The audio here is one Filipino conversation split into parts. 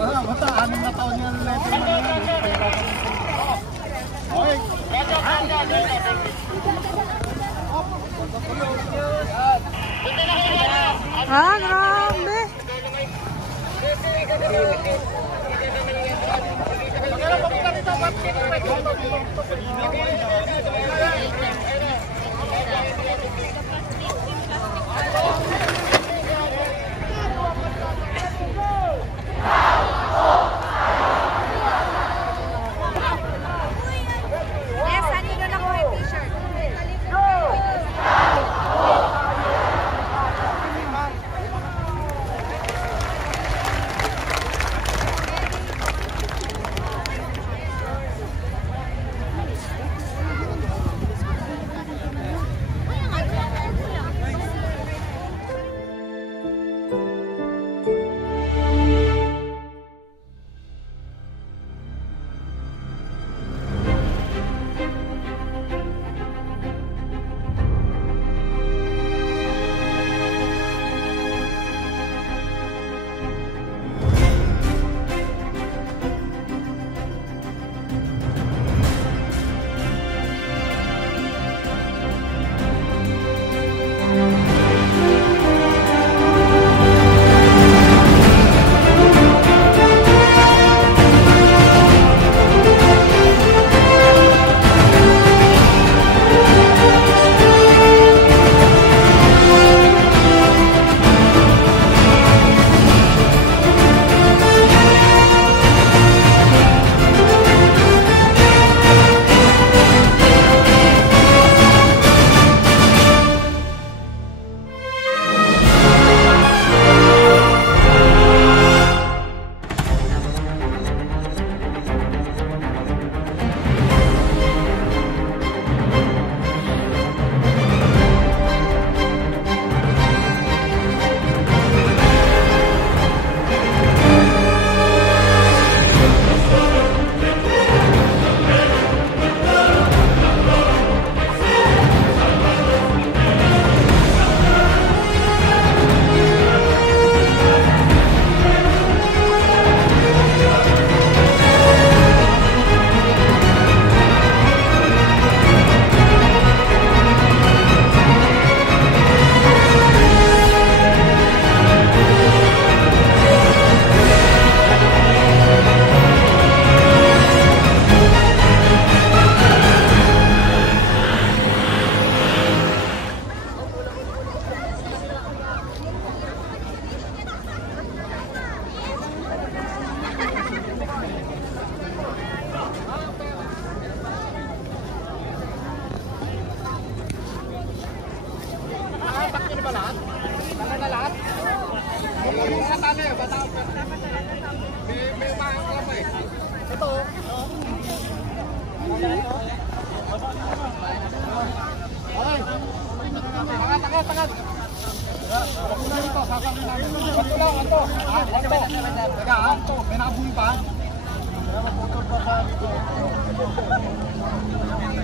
Basta 6 na taon yan ulit. Okay. Ah, grabe.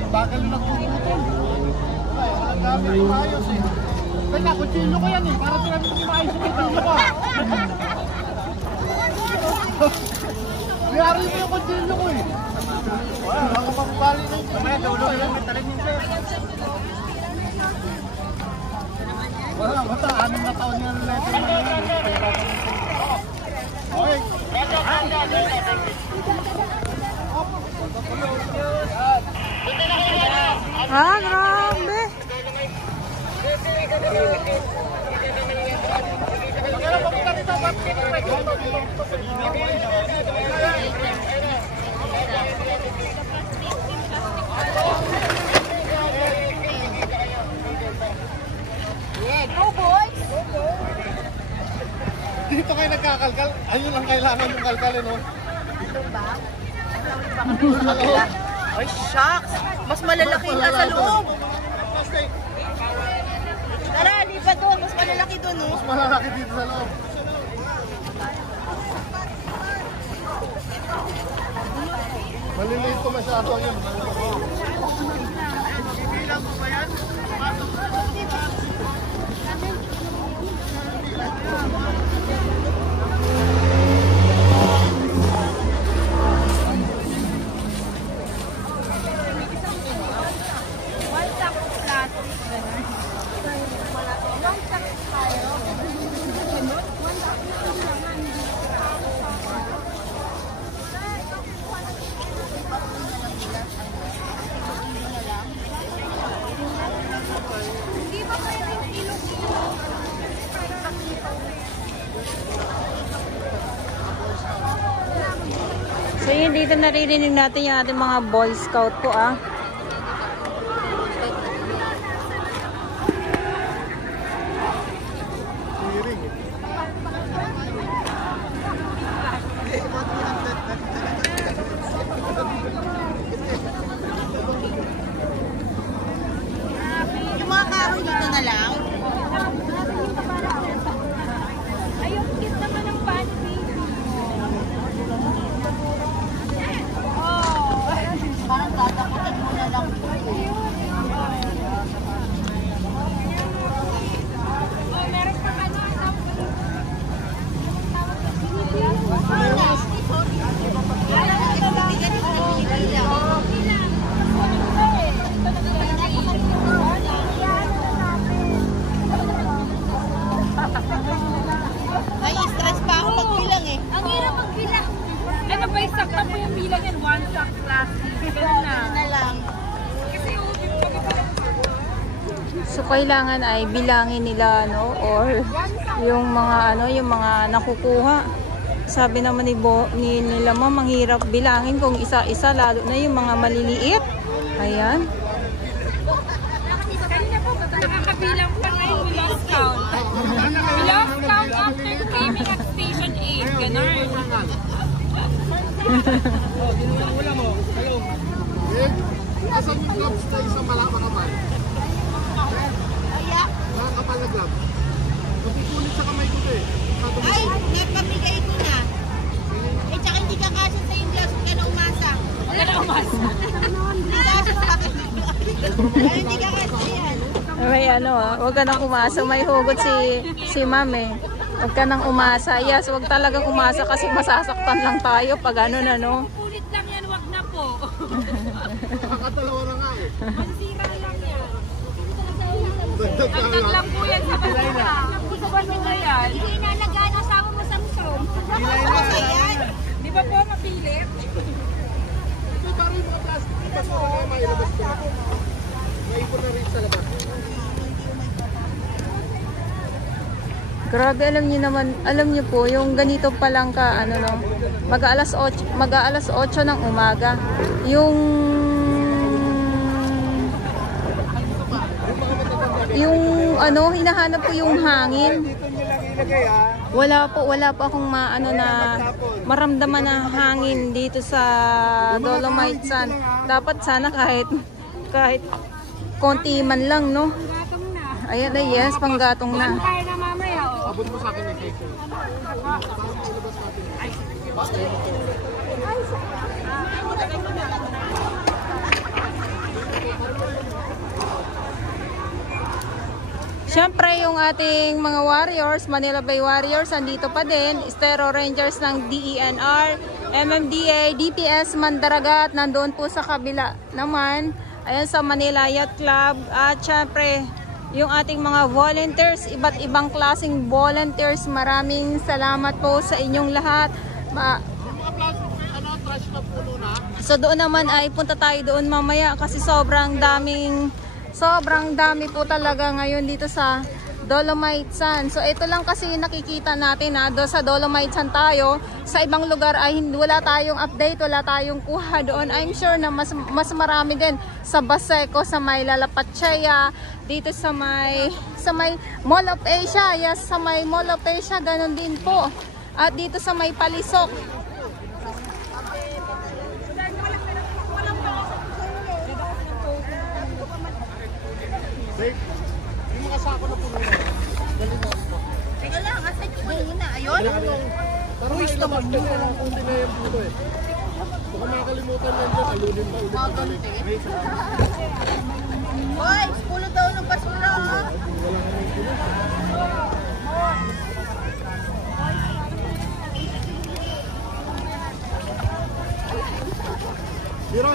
Bagal na nagpuputol. Walang gamit yung maayos eh. Kaya kutsilyo ko yan eh. Para sinabi ko yung maayos yung kutsilyo ko. Biyari mo yung kutsilyo ko eh. Wala, ako pang-bali na yung kutsilyo ko eh. Wala, basta 6 na taon yan ulit. Okay. Ah, grabe. Go boys! Dito kayo nagkakalkal. Ayun ang kailangan yung kalkalin, no? Dito ba? Ay, shucks! Mas malalaki na sa loob! Tara, lipat doon. Mas malalaki doon, no? Mas malalaki dito sa loob. Maliliit ko masyado yun. Ibilang ko ba yan? Pasok. So yun, dito naririnig natin yung ating mga Boy Scout po ah. Yung mga kahoy dito na lang. Ayun, cute naman ang panty. Parang tatakutin mo na lang. Oh, meron pang ano. Nai-stress pa ako magbilang eh. Ang hirap magbilang. Ano ba, sakta po yung bilang yan? One sack plastic. Ganun na. Na lang. Kasi yung So kailangan ay bilangin nila no or yung mga yung mga nakukuha. Sabi naman ni nila manghirap bilangin kung isa-isa lalo na yung mga maliliit. Ayan. kanina po, nakakabilang pa ngayon. We lost count. We lost count after claiming at station 8. Ganun. Asan yung gloves na isang malama kamay? Kaya, Nakakapal na gloves. Mapupunit sa kamay ko eh. ay, napamigay ko na. Eh, tsaka hindi ka kasya sa yung glass, huwag ka na umasa. Wala na umas. Hindi kasya sa akin. Ay, hindi ka kasya yan. May wag ka nang umasa. May hugot si ma'am eh. Wag ka nang umasa. Yes, wag talagang umasa kasi masasaktan lang tayo pag Kulit lang yan, wag na po. Nakakatalawa na nga eh. Mansira lang yan. Dagdag ka Tagtag lang. lang po yan sa basura. Sa basura yan. Hindi inalagaan ang sama mo sa musom. Kasi yan. Di ba po mapilit? Ito parang yung mga plastic. Basura na mailabas ko. Naipon na rin sa labas. Grabe, alam niyo po, yung ganito pa lang ka, mag-aalas 8 ng umaga. Yung hinahanap ko yung hangin. Dito nyo lang ilagay ha. Wala po akong maramdaman na hangin dito sa Dolomite Sand. Dapat sana kahit konti man lang, no? Gatong na. Ayan na, yes, panggatong na. Kaya na mamaya, oh. Abot mo sa akin yung cake. Siyempre, yung ating mga warriors, Manila Bay Warriors, andito pa din. Estero Rangers ng DENR, MMDA, DPS Mandaragat, nandoon po sa kabila naman. Ayan sa Manila Yacht Club. At siyempre, yung ating mga volunteers, iba't ibang klaseng volunteers. Maraming salamat po sa inyong lahat. Yung mga plastic, trash na puno na. So doon naman ay punta tayo doon mamaya kasi sobrang dami po talaga ngayon dito sa Dolomite Sand. So ito lang kasi nakikita natin doon sa Dolomite Sand tayo. Sa ibang lugar ay wala tayong update, wala tayong kuha doon. I'm sure na mas marami din sa Baseco, sa may Lalapachaya, dito sa may Mall of Asia. Yes, sa may Mall of Asia, ganun din po. At dito sa may Palisok. Babe, yung mga sako na puno na. Galing na ako. Teka lang, asan yung muna? Ayun? Para mailabas ko na lang kung na yung puno eh. Baka makakalimutan lang dyan. Ayunin pa ulit. Magunti. May isa. Hoy, pulo daw ng basura ha. Wala ka ng puno. Hero,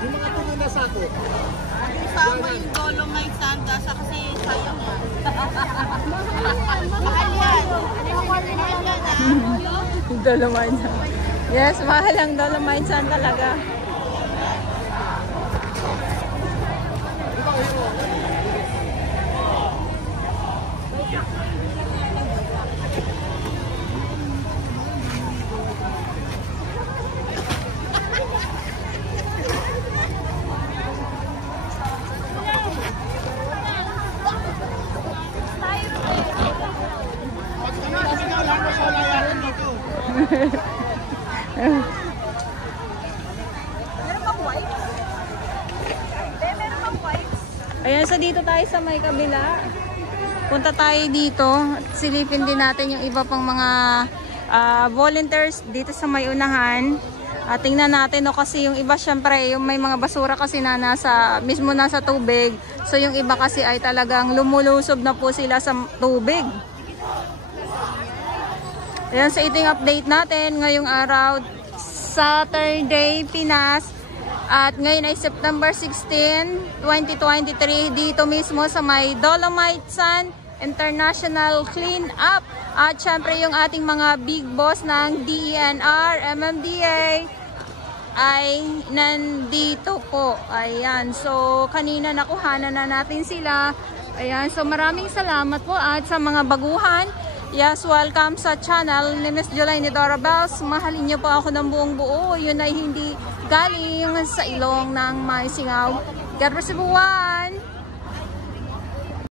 yung mga puno na sako. Yung sama yung Dolomite Sand kasi sayang yan. Mahal yan. Mahal yan ha. Dolomite Sand. Yes, mahal ang Dolomite Sand talaga. Ayan, so dito tayo sa may kabila. Punta tayo dito. Silipin din natin yung iba pang mga volunteers dito sa may unahan. Tingnan natin, no, kasi yung iba syempre, yung may mga basura kasi na mismo nasa tubig. So yung iba kasi ay talagang lumulusob na po sila sa tubig. Ayan, so ito yung update natin ngayong araw, Saturday, Pinas. At ngayon ay September 16, 2023, dito mismo sa may Dolomite Sun International Clean Up. At syempre yung ating mga big boss ng DENR, MMDA ay nandito po. Ayan, so kanina nakuhanan na natin sila. Ayan, so maraming salamat po. At sa mga baguhan, yes, welcome sa channel ni Miss Jolaine Dora Bells. Mahalin niyo po ako ng buong buo. Yun ay hindi galing sa ilong ng may singaw. God bless everyone!